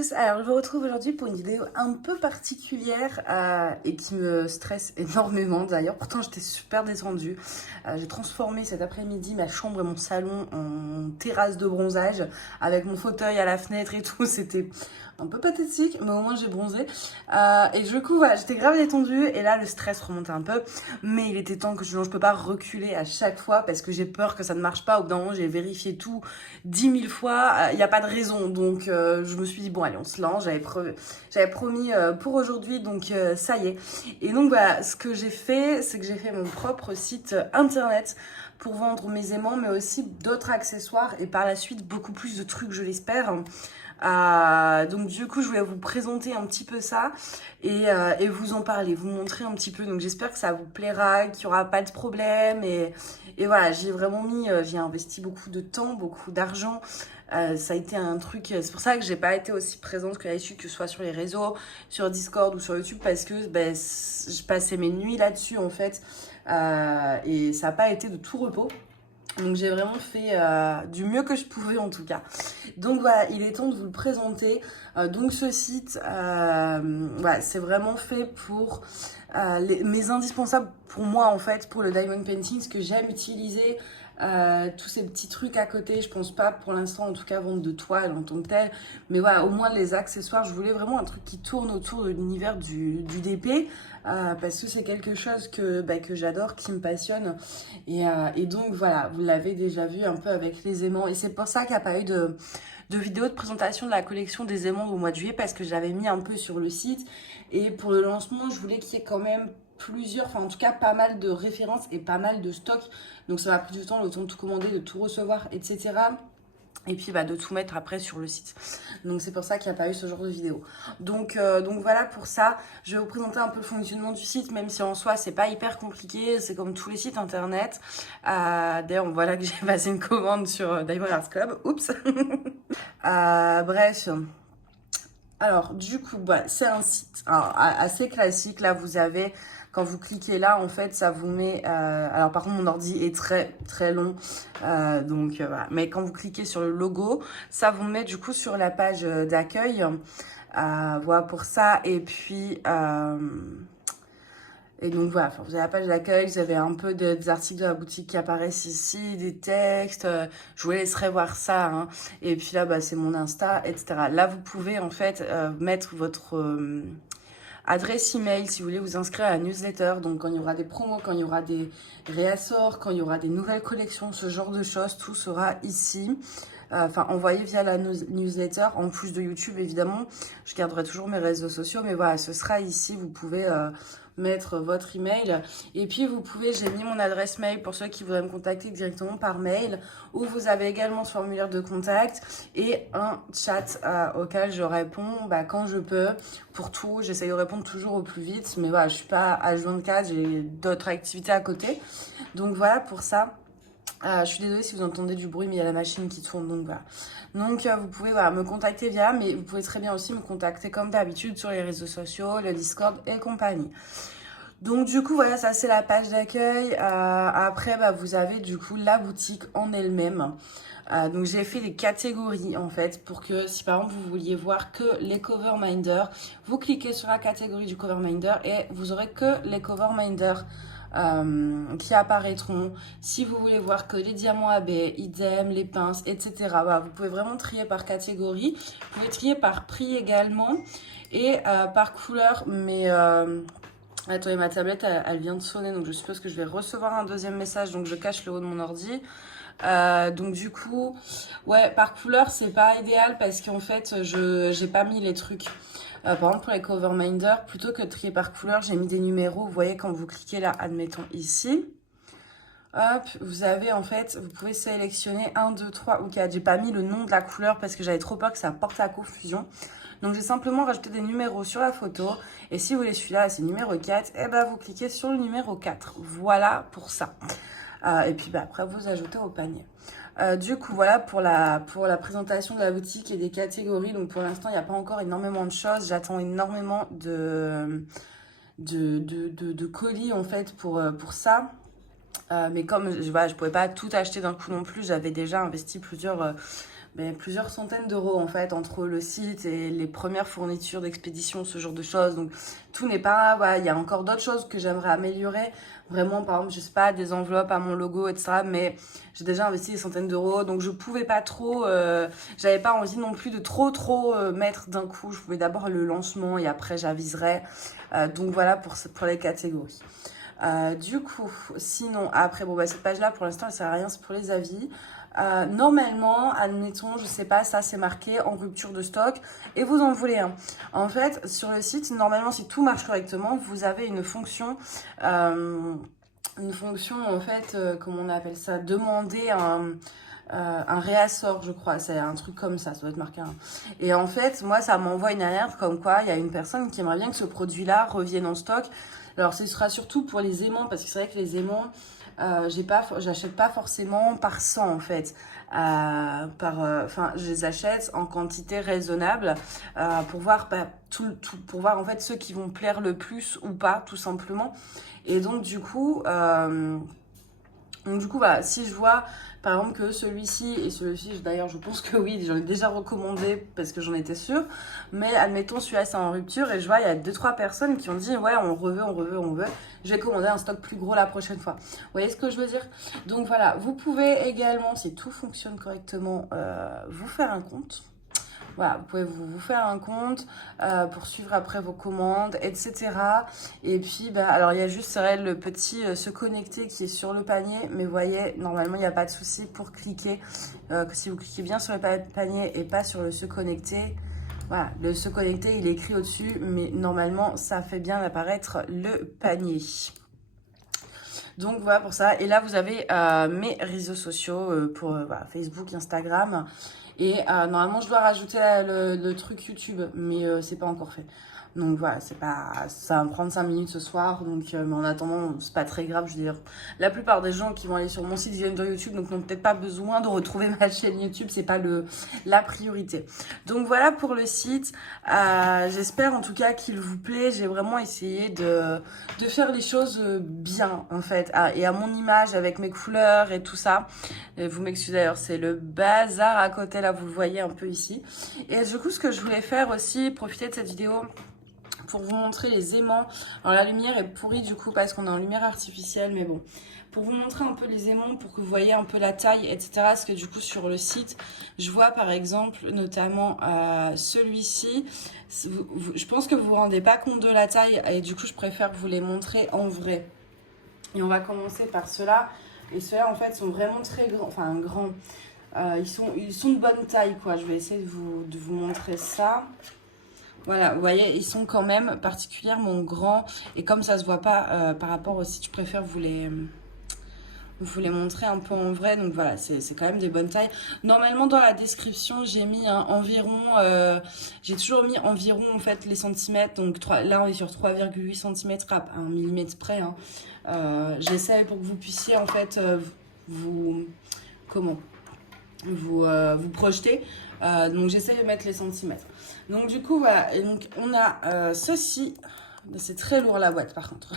tous, alors je vous retrouve aujourd'hui pour une vidéo un peu particulière et qui me stresse énormément d'ailleurs, pourtant j'étais super détendue. J'ai transformé cet après-midi ma chambre et mon salon en terrasse de bronzage avec mon fauteuil à la fenêtre et tout, c'était un peu pathétique mais au moins j'ai bronzé. Et du coup voilà, j'étais grave détendue et là le stress remontait un peu, mais il était temps que je peux pas reculer à chaque fois parce que j'ai peur que ça ne marche pas. Au bout d'un moment j'ai vérifié tout 10 000 fois, il n'y a pas de raison, donc je me suis dit bon allez on se lance, j'avais promis pour aujourd'hui, donc ça y est. Et donc voilà, ce que j'ai fait, c'est que j'ai fait mon propre site internet pour vendre mes aimants, mais aussi d'autres accessoires et par la suite beaucoup plus de trucs, je l'espère. Donc du coup je voulais vous présenter un petit peu ça et vous en parler, vous montrer un petit peu. Donc j'espère que ça vous plaira, qu'il n'y aura pas de problème et voilà, j'ai vraiment j'ai investi beaucoup de temps, beaucoup d'argent. Ça a été un truc, c'est pour ça que j'ai pas été aussi présente que d'habitude, que ce soit sur les réseaux, sur Discord ou sur YouTube, parce que je passais mes nuits là-dessus en fait, et ça n'a pas été de tout repos. Donc j'ai vraiment fait du mieux que je pouvais en tout cas. Donc voilà, il est temps de vous le présenter. Donc ce site, voilà, c'est vraiment fait pour mes indispensables pour moi en fait, pour le diamond painting, ce que j'aime utiliser. Tous ces petits trucs à côté, je pense pas pour l'instant en tout cas vendre de toile en tant que tel, mais voilà, au moins les accessoires, je voulais vraiment un truc qui tourne autour de l'univers du DP, parce que c'est quelque chose que j'adore, qui me passionne, et donc voilà, vous l'avez déjà vu un peu avec les aimants, et c'est pour ça qu'il n'y a pas eu de vidéo de présentation de la collection des aimants au mois de juillet, parce que j'avais mis un peu sur le site, et pour le lancement, je voulais qu'il y ait quand même plusieurs, enfin en tout cas pas mal de références et pas mal de stocks. Donc ça m'a pris du temps, le temps de tout commander, de tout recevoir, etc. Et puis de tout mettre après sur le site. Donc c'est pour ça qu'il n'y a pas eu ce genre de vidéo. Donc voilà pour ça. Je vais vous présenter un peu le fonctionnement du site, même si en soi c'est pas hyper compliqué. C'est comme tous les sites internet. D'ailleurs voilà que j'ai passé une commande sur Diamond Art Club. Oups. Bref. Alors, du coup, c'est un site assez classique. Là, vous avez, quand vous cliquez là, en fait, ça vous met... alors, par contre, mon ordi est très, très long. Donc, voilà. Mais quand vous cliquez sur le logo, ça vous met, du coup, sur la page d'accueil. Voilà pour ça. Et puis... et donc voilà, vous avez la page d'accueil, vous avez un peu des articles de la boutique qui apparaissent ici, des textes, je vous laisserai voir ça, hein. Et puis là, c'est mon Insta, etc. Là, vous pouvez en fait mettre votre adresse email si vous voulez vous inscrire à la newsletter. Donc quand il y aura des promos, quand il y aura des réassorts, quand il y aura des nouvelles collections, ce genre de choses, tout sera ici. Enfin, envoyé via la newsletter, en plus de YouTube évidemment. Je garderai toujours mes réseaux sociaux, mais voilà, ce sera ici. Vous pouvez mettre votre email, et puis vous pouvez, j'ai mis mon adresse mail pour ceux qui voudraient me contacter directement par mail, où vous avez également ce formulaire de contact et un chat auquel je réponds quand je peux. Pour tout, j'essaye de répondre toujours au plus vite, mais voilà, je suis pas H24, j'ai d'autres activités à côté, donc voilà pour ça. Je suis désolée si vous entendez du bruit, mais il y a la machine qui tourne, donc voilà. Donc vous pouvez me contacter via, mais vous pouvez très bien aussi me contacter comme d'habitude sur les réseaux sociaux, le Discord et compagnie. Donc du coup voilà, ça c'est la page d'accueil. Après vous avez du coup la boutique en elle-même. Donc j'ai fait des catégories en fait pour que si par exemple vous vouliez voir que les cover minders, vous cliquez sur la catégorie du cover minder et vous aurez que les cover minders qui apparaîtront. Si vous voulez voir que les diamants AB, idem, les pinces, etc. Voilà, vous pouvez vraiment trier par catégorie. Vous pouvez trier par prix également et par couleur, mais... attendez, ma tablette, elle vient de sonner, donc je suppose que je vais recevoir un deuxième message, donc je cache le haut de mon ordi. Donc du coup, ouais, par couleur, c'est pas idéal parce qu'en fait, j'ai pas mis les trucs. Par exemple, pour les cover minder, plutôt que de trier par couleur, j'ai mis des numéros. Vous voyez, quand vous cliquez là, admettons ici, hop, vous avez en fait, vous pouvez sélectionner 1, 2, 3 ou 4. J'ai pas mis le nom de la couleur parce que j'avais trop peur que ça porte à confusion. Donc j'ai simplement rajouté des numéros sur la photo. Et si vous voulez celui-là, c'est numéro 4, et vous cliquez sur le numéro 4. Voilà pour ça. Et puis après, vous ajoutez au panier. Du coup, voilà pour la présentation de la boutique et des catégories. Donc pour l'instant, il n'y a pas encore énormément de choses. J'attends énormément de colis en fait pour ça. Mais comme voilà, je pouvais pas tout acheter d'un coup non plus, j'avais déjà investi plusieurs centaines d'euros en fait entre le site et les premières fournitures d'expédition, ce genre de choses. Donc tout n'est pas, voilà, il y a encore d'autres choses que j'aimerais améliorer. Vraiment, par exemple, je sais pas, des enveloppes à mon logo, etc. Mais j'ai déjà investi des centaines d'euros, donc je pouvais pas trop, j'avais pas envie non plus de trop mettre d'un coup. Je pouvais d'abord le lancement et après j'aviserais. Donc voilà pour les catégories. Du coup, sinon, après, bon, bah, cette page-là, pour l'instant, elle sert à rien, c'est pour les avis. Normalement, admettons, je sais pas, ça c'est marqué en rupture de stock et vous en voulez un. En fait, sur le site, normalement, si tout marche correctement, vous avez une fonction en fait, comment on appelle ça, demander un réassort, je crois, c'est un truc comme ça doit être marqué. Et en fait, moi, ça m'envoie une alerte comme quoi il y a une personne qui aimerait bien que ce produit-là revienne en stock. Alors, ce sera surtout pour les aimants, parce que c'est vrai que les aimants, j'achète pas forcément par 100 en fait. Je les achète en quantité raisonnable pour voir pour voir en fait ceux qui vont plaire le plus ou pas, tout simplement. Et donc du coup, bah, si je vois, par exemple, que celui-ci et celui-ci, d'ailleurs, je pense que oui, j'en ai déjà recommandé parce que j'en étais sûre. Mais admettons, celui-là, c'est en rupture et je vois, il y a 2-3 personnes qui ont dit, ouais, on veut. Je vais commander un stock plus gros la prochaine fois. Vous voyez ce que je veux dire? Donc voilà, vous pouvez également, si tout fonctionne correctement, vous faire un compte. Voilà, vous pouvez vous faire un compte pour suivre après vos commandes, etc. Et puis, bah, alors il y a juste le petit se connecter qui est sur le panier, mais vous voyez, normalement il n'y a pas de souci pour cliquer. Que si vous cliquez bien sur le panier et pas sur le se connecter, voilà, le se connecter il est écrit au-dessus, mais normalement ça fait bien apparaître le panier. Donc voilà pour ça. Et là, vous avez mes réseaux sociaux pour voilà, Facebook, Instagram. Et normalement, je dois rajouter le truc YouTube, mais c'est pas encore fait. Donc voilà, ça va me prendre 5 minutes ce soir. Donc, mais en attendant, c'est pas très grave. Je veux dire, la plupart des gens qui vont aller sur mon site viennent de YouTube, donc n'ont peut-être pas besoin de retrouver ma chaîne YouTube. C'est pas la priorité. Donc voilà pour le site. J'espère en tout cas qu'il vous plaît. J'ai vraiment essayé de faire les choses bien en fait, et à mon image avec mes couleurs et tout ça. Et vous m'excusez d'ailleurs, c'est le bazar à côté là, vous le voyez un peu ici. Et du coup, ce que je voulais faire aussi, profiter de cette vidéo pour vous montrer les aimants. Alors la lumière est pourrie du coup parce qu'on est en lumière artificielle, mais bon. Pour vous montrer un peu les aimants, pour que vous voyez un peu la taille, etc. Parce que du coup sur le site, je vois par exemple notamment celui-ci. Je pense que vous vous rendez pas compte de la taille et du coup je préfère vous les montrer en vrai. Et on va commencer par ceux-là. Et ceux-là en fait sont vraiment très grands, enfin grands. Ils sont de bonne taille quoi. Je vais essayer de vous montrer ça. Voilà, vous voyez, ils sont quand même particulièrement grands. Et comme ça se voit pas par rapport au site, je préfère vous les montrer un peu en vrai. Donc voilà, c'est quand même des bonnes tailles. Normalement, dans la description, j'ai mis environ... j'ai toujours mis environ, en fait, les centimètres. Donc là, on est sur 3,8 cm à 1 mm près. Hein. J'essaie pour que vous puissiez, en fait, vous projeter. Donc j'essaie de mettre les centimètres. Donc du coup voilà, et donc on a ceci, c'est très lourd la boîte par contre.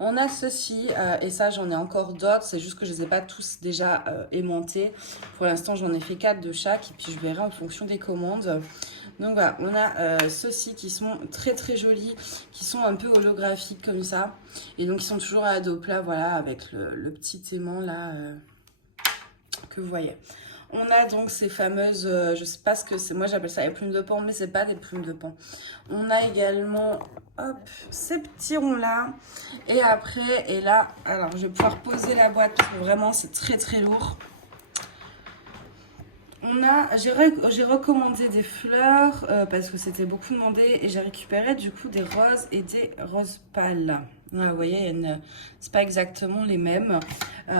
On a ceci et ça j'en ai encore d'autres, c'est juste que je les ai pas tous déjà aimantés. Pour l'instant j'en ai fait 4 de chaque et puis je verrai en fonction des commandes. Donc voilà, on a ceux-ci qui sont très très jolis, qui sont un peu holographiques comme ça. Et donc ils sont toujours à dos plat, voilà, avec le petit aimant là que vous voyez. On a donc ces fameuses, je sais pas ce que c'est, moi j'appelle ça les plumes de pan, mais c'est pas des plumes de pan. On a également, hop, ces petits ronds là. Et après, et là, alors je vais pouvoir poser la boîte, parce que vraiment c'est très très lourd. J'ai recommandé des fleurs parce que c'était beaucoup demandé et j'ai récupéré du coup des roses et des roses pâles. Là, vous voyez, c'est pas exactement les mêmes.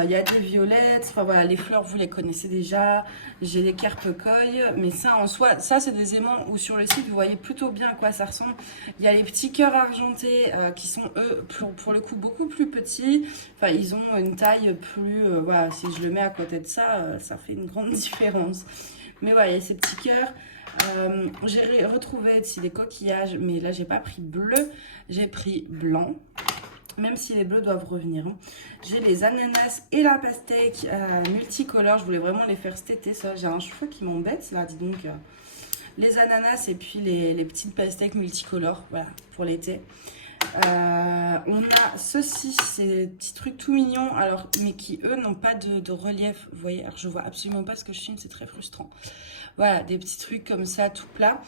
Il y a des violettes, enfin voilà, les fleurs vous les connaissez déjà. J'ai des carpecoy, mais ça en soi, ça c'est des aimants où sur le site vous voyez plutôt bien à quoi ça ressemble. Il y a les petits cœurs argentés qui sont eux pour le coup beaucoup plus petits. Enfin ils ont une taille plus, voilà, si je le mets à côté de ça, ça fait une grande différence. Mais voilà, il y a ces petits cœurs. J'ai retrouvé ici des coquillages, mais là j'ai pas pris bleu, j'ai pris blanc. même si les bleus doivent revenir. Hein. J'ai les ananas et la pastèque multicolore. Je voulais vraiment les faire cet été. Ça, j'ai un cheveu qui m'embête là, dis donc. Les ananas et puis les petites pastèques multicolores, voilà, pour l'été. On a ceci, ces petits trucs tout mignons, alors, mais qui eux n'ont pas de relief. Vous voyez, alors je vois absolument pas ce que je filme, c'est très frustrant. Voilà, des petits trucs comme ça, tout plat.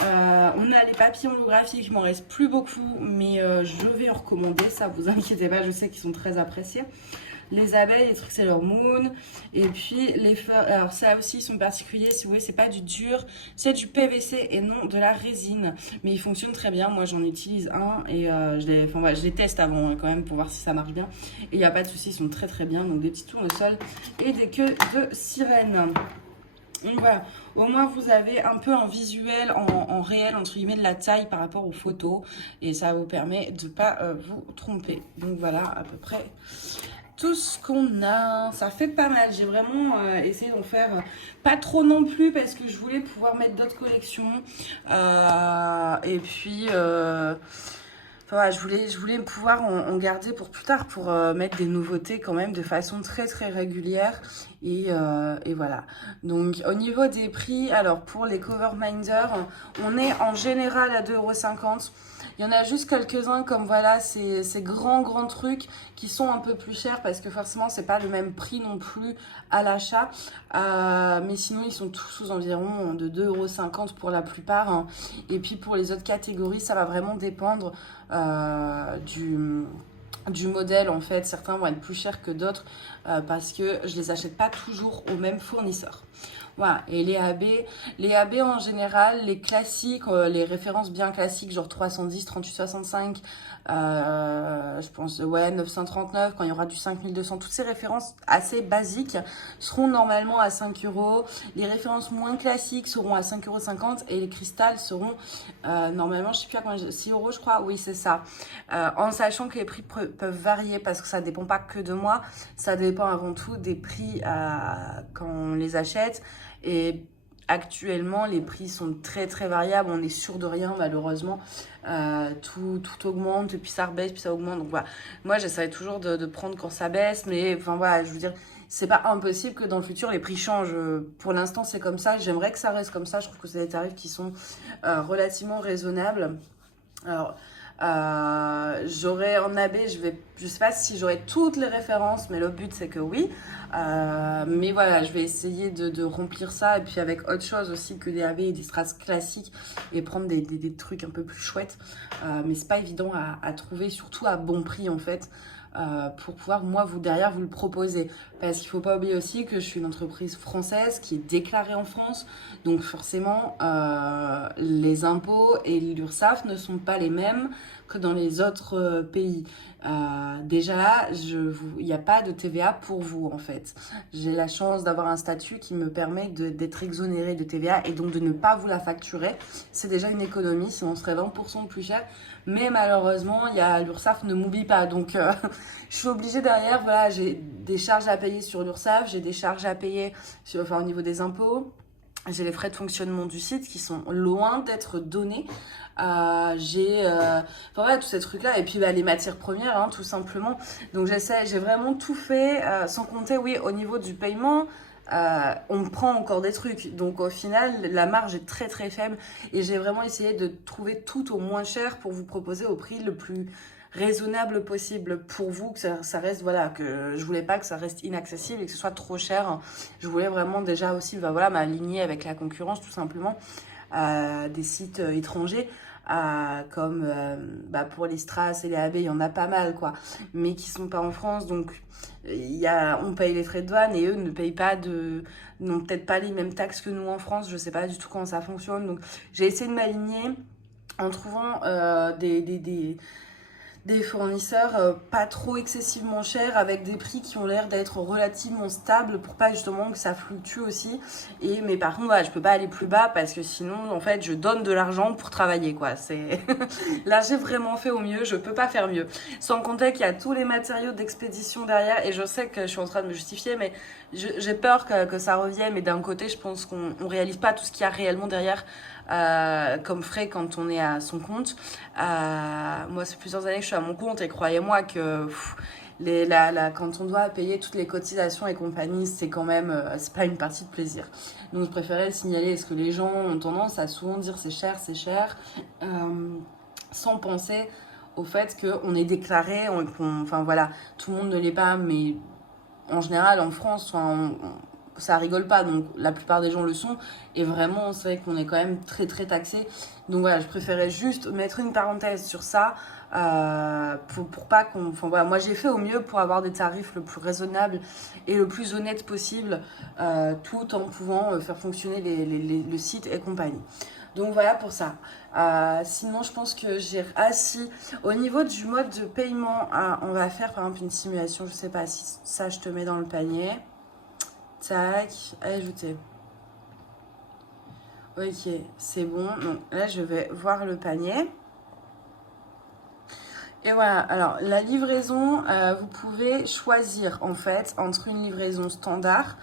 On a les papillons holographiques, il m'en reste plus beaucoup, mais je vais en recommander, ça vous inquiétez pas, je sais qu'ils sont très appréciés. Les abeilles, les trucs Sailor Moon. Et puis les fleurs. Alors ça aussi, ils sont particuliers. Si vous voyez, c'est pas du dur. C'est du PVC et non de la résine. Mais ils fonctionnent très bien. Moi, j'en utilise un. Et je les teste avant quand même pour voir si ça marche bien. Et il n'y a pas de souci, ils sont très très bien. Donc des petits tournesols et des queues de sirène. Donc voilà, au moins vous avez un peu un visuel en réel, entre guillemets, de la taille par rapport aux photos. Et ça vous permet de ne pas vous tromper. Donc voilà, à peu près tout ce qu'on a. Ça fait pas mal. J'ai vraiment essayé d'en faire pas trop non plus parce que je voulais pouvoir mettre d'autres collections. Et puis... Voilà, je voulais pouvoir en garder pour plus tard, pour mettre des nouveautés quand même de façon très très régulière. Et voilà. Donc au niveau des prix, alors pour les Coverminder, on est en général à 2,50 €. Il y en a juste quelques-uns comme voilà, ces grands trucs qui sont un peu plus chers parce que forcément c'est pas le même prix non plus à l'achat. Mais sinon ils sont tous aux environs de 2,50 € pour la plupart. Hein. Et puis pour les autres catégories, ça va vraiment dépendre du modèle en fait. Certains vont être plus chers que d'autres parce que je les achète pas toujours au même fournisseur. Voilà, et les AB en général, les classiques, les références bien classiques, genre 310, 3865, je pense, ouais, 939, quand il y aura du 5200, toutes ces références assez basiques seront normalement à 5 €. Les références moins classiques seront à 5,50 € et les cristals seront normalement, je sais plus à combien, 6 € je crois, oui c'est ça. En sachant que les prix peuvent varier parce que ça dépend pas que de moi, ça dépend avant tout des prix quand on les achète. Et actuellement, les prix sont très très variables. On est sûr de rien, malheureusement. Tout augmente, et puis ça rebaisse, puis ça augmente. Donc voilà. Moi, j'essaie toujours de prendre quand ça baisse. Mais enfin voilà, je veux dire, c'est pas impossible que dans le futur, les prix changent. Pour l'instant, c'est comme ça. J'aimerais que ça reste comme ça. Je trouve que c'est des tarifs qui sont relativement raisonnables. Alors, j'aurai en AB, je sais pas si j'aurai toutes les références, mais le but c'est que oui. Mais voilà, je vais essayer de remplir ça et puis avec autre chose aussi que des AB et des strass classiques et prendre des trucs un peu plus chouettes. Mais c'est pas évident à trouver, surtout à bon prix en fait. Pour pouvoir moi derrière vous le proposer, parce qu'il faut pas oublier aussi que je suis une entreprise française qui est déclarée en France, donc forcément les impôts et l'URSSAF ne sont pas les mêmes que dans les autres pays. Déjà là, il n'y a pas de TVA pour vous en fait. J'ai la chance d'avoir un statut qui me permet d'être exonérée de TVA et donc de ne pas vous la facturer. C'est déjà une économie, sinon on serait 20% de plus cher. Mais malheureusement, l'URSSAF ne m'oublie pas. Donc je suis obligée derrière, voilà, j'ai des charges à payer sur l'URSSAF, j'ai des charges à payer au niveau des impôts. J'ai les frais de fonctionnement du site qui sont loin d'être donnés. Enfin voilà, tous ces trucs-là. Et puis les matières premières, hein, tout simplement. Donc j'ai vraiment tout fait, sans compter, oui, au niveau du paiement. On prend encore des trucs, donc au final la marge est très très faible et j'ai vraiment essayé de trouver tout au moins cher pour vous proposer au prix le plus raisonnable possible pour vous, que ça reste, voilà, que je voulais pas que ça reste inaccessible et que ce soit trop cher. Je voulais vraiment déjà aussi voilà, m'aligner avec la concurrence tout simplement, des sites étrangers. Comme pour les strass et les AB, il y en a pas mal quoi, mais qui sont pas en France, donc on paye les frais de douane et eux ne payent pas n'ont peut-être pas les mêmes taxes que nous en France. Je sais pas du tout comment ça fonctionne, donc j'ai essayé de m'aligner en trouvant des fournisseurs pas trop excessivement chers avec des prix qui ont l'air d'être relativement stables pour pas justement que ça fluctue aussi. Mais par contre, voilà, je peux pas aller plus bas parce que sinon, en fait, je donne de l'argent pour travailler, quoi. Là, j'ai vraiment fait au mieux, je peux pas faire mieux. Sans compter qu'il y a tous les matériaux d'expédition derrière et je sais que je suis en train de me justifier, mais j'ai peur que ça revienne. Mais d'un côté, je pense qu'on réalise pas tout ce qu'il y a réellement derrière. comme frais quand on est à son compte. Moi, c'est plusieurs années que je suis à mon compte et croyez-moi que quand on doit payer toutes les cotisations et compagnie, c'est quand même, c'est pas une partie de plaisir. Donc je préférais le signaler parce que les gens ont tendance à souvent dire c'est cher, sans penser au fait qu'on est déclaré, enfin voilà, tout le monde ne l'est pas, mais en général en France, ça rigole pas, donc la plupart des gens le sont, et vraiment c'est vrai qu'on est quand même très très taxé. Donc voilà, je préférais juste mettre une parenthèse sur ça, pour pas qu'on... Enfin voilà, moi j'ai fait au mieux pour avoir des tarifs le plus raisonnables et le plus honnête possible, tout en pouvant faire fonctionner le site et compagnie. Donc voilà pour ça. Sinon, je pense que j'ai... Ah si, au niveau du mode de paiement, on va faire par exemple une simulation. Je sais pas si ça, je te mets dans le panier. Tac, ajouter. Ok, c'est bon. Donc là, je vais voir le panier. Et voilà, alors la livraison, vous pouvez choisir en fait entre une livraison standard,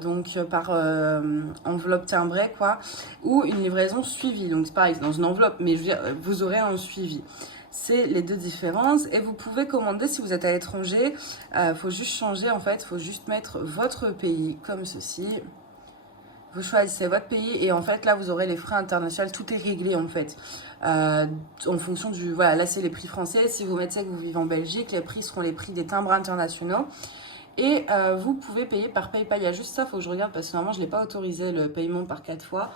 donc par enveloppe timbrée quoi, ou une livraison suivie. Donc c'est pareil, c'est dans une enveloppe, mais je veux dire, vous aurez un suivi. C'est les deux différences et vous pouvez commander si vous êtes à l'étranger. Faut juste changer en fait, faut juste mettre votre pays comme ceci. Vous choisissez votre pays et en fait là vous aurez les frais internationaux, tout est réglé en fait. En fonction du... Voilà, là c'est les prix français. Si vous mettez que vous vivez en Belgique, les prix seront les prix des timbres internationaux. Et vous pouvez payer par PayPal. Il y a juste ça, il faut que je regarde parce que normalement je n'ai pas autorisé le paiement par 4 fois.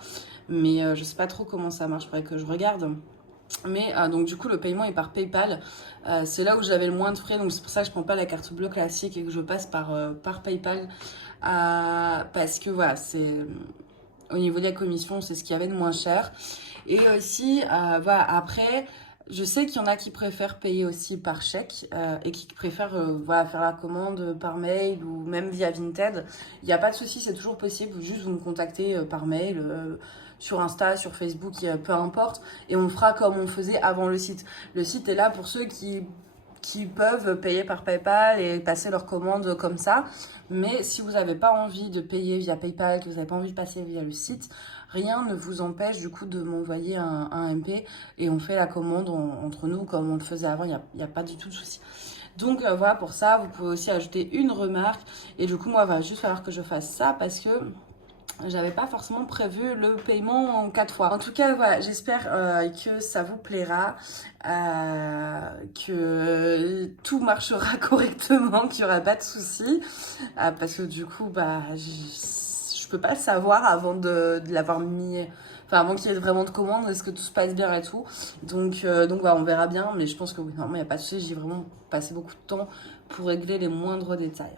Mais je ne sais pas trop comment ça marche, il faudrait que je regarde. Mais donc du coup le paiement est par PayPal. C'est là où j'avais le moins de frais, donc c'est pour ça que je prends pas la carte bleue classique et que je passe par PayPal. Parce que voilà, c'est au niveau de la commission, c'est ce qu'il y avait de moins cher. Et aussi, voilà, après, je sais qu'il y en a qui préfèrent payer aussi par chèque et qui préfèrent voilà, faire la commande par mail ou même via Vinted. Il n'y a pas de souci, c'est toujours possible. Juste vous me contactez par mail, sur Insta, sur Facebook, peu importe. Et on fera comme on faisait avant le site. Le site est là pour ceux qui peuvent payer par PayPal et passer leur commande comme ça. Mais si vous n'avez pas envie de payer via PayPal, que vous n'avez pas envie de passer via le site, rien ne vous empêche du coup de m'envoyer un MP et on fait la commande entre nous comme on le faisait avant, il n'y a pas du tout de souci. Donc voilà pour ça, vous pouvez aussi ajouter une remarque et du coup moi il va juste falloir que je fasse ça parce que j'avais pas forcément prévu le paiement en 4 fois. En tout cas, voilà, j'espère que ça vous plaira, que tout marchera correctement, qu'il n'y aura pas de soucis, parce que du coup, bah, je peux pas le savoir avant de l'avoir mis, enfin avant qu'il y ait vraiment de commandes, est-ce que tout se passe bien et tout. Donc voilà, on verra bien, mais je pense que oui, normalement, il n'y a pas de soucis, j'ai vraiment passé beaucoup de temps pour régler les moindres détails.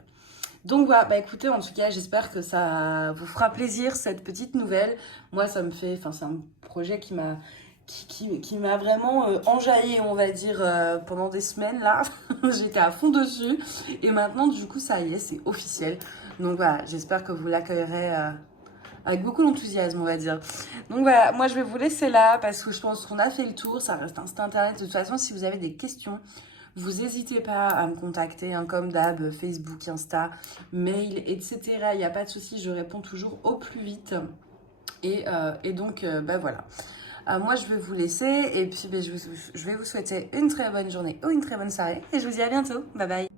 Donc voilà, bah écoutez, en tout cas, j'espère que ça vous fera plaisir cette petite nouvelle. Moi, ça me fait, enfin, c'est un projet qui m'a vraiment enjaillé, on va dire, pendant des semaines là. J'étais à fond dessus. Et maintenant, du coup, ça y est, c'est officiel. Donc voilà, j'espère que vous l'accueillerez avec beaucoup d'enthousiasme, on va dire. Donc voilà, moi je vais vous laisser là parce que je pense qu'on a fait le tour. Ça reste un site internet. De toute façon, si vous avez des questions, vous n'hésitez pas à me contacter, hein, comme d'hab, Facebook, Insta, mail, etc. Il n'y a pas de souci, je réponds toujours au plus vite. Et donc, bah voilà. Moi, je vais vous laisser et puis bah, je vais vous souhaiter une très bonne journée ou une très bonne soirée. Et je vous dis à bientôt. Bye bye.